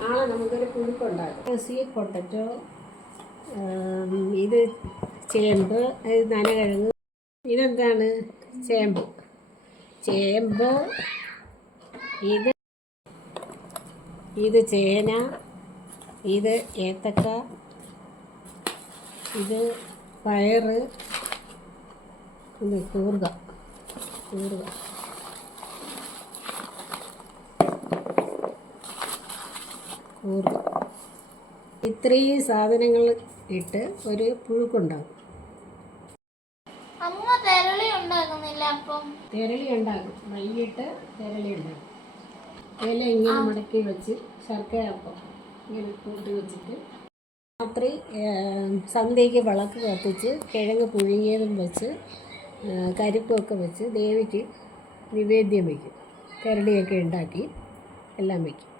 നാളെ നമുക്കൊരു പുഴുക്കുണ്ടാകും. Sweet potato, ഇത് ചേമ്പ്, ഇത് നനകിഴങ്ങ്, ഇതെന്താണ് ചേമ്പ്, ഇത് ചേന, ഇത് ഏത്തക്ക, ഇത് പയറ്, ഇത് കൂർഗ. ഇത്രയും സാധനങ്ങൾ ഇട്ട് ഒരു പുഴുക്കുണ്ടാകും. തെരളി ഉണ്ടാകും. വൈകിട്ട് തെരളി ഉണ്ടാകും. ഇല ഇങ്ങനെ മടക്കി വെച്ച് ശർക്കരപ്പം ഇങ്ങനെ കൂട്ടി വെച്ചിട്ട് രാത്രി സന്ധ്യയ്ക്ക് വിളക്ക് കത്തിച്ച് കിഴങ്ങ് പുഴുങ്ങിയതും വെച്ച് കരിപ്പൊക്കെ വെച്ച് ദേവിക്ക് നിവേദ്യം വയ്ക്കും. തെരളിയൊക്കെ ഉണ്ടാക്കി എല്ലാം വയ്ക്കും.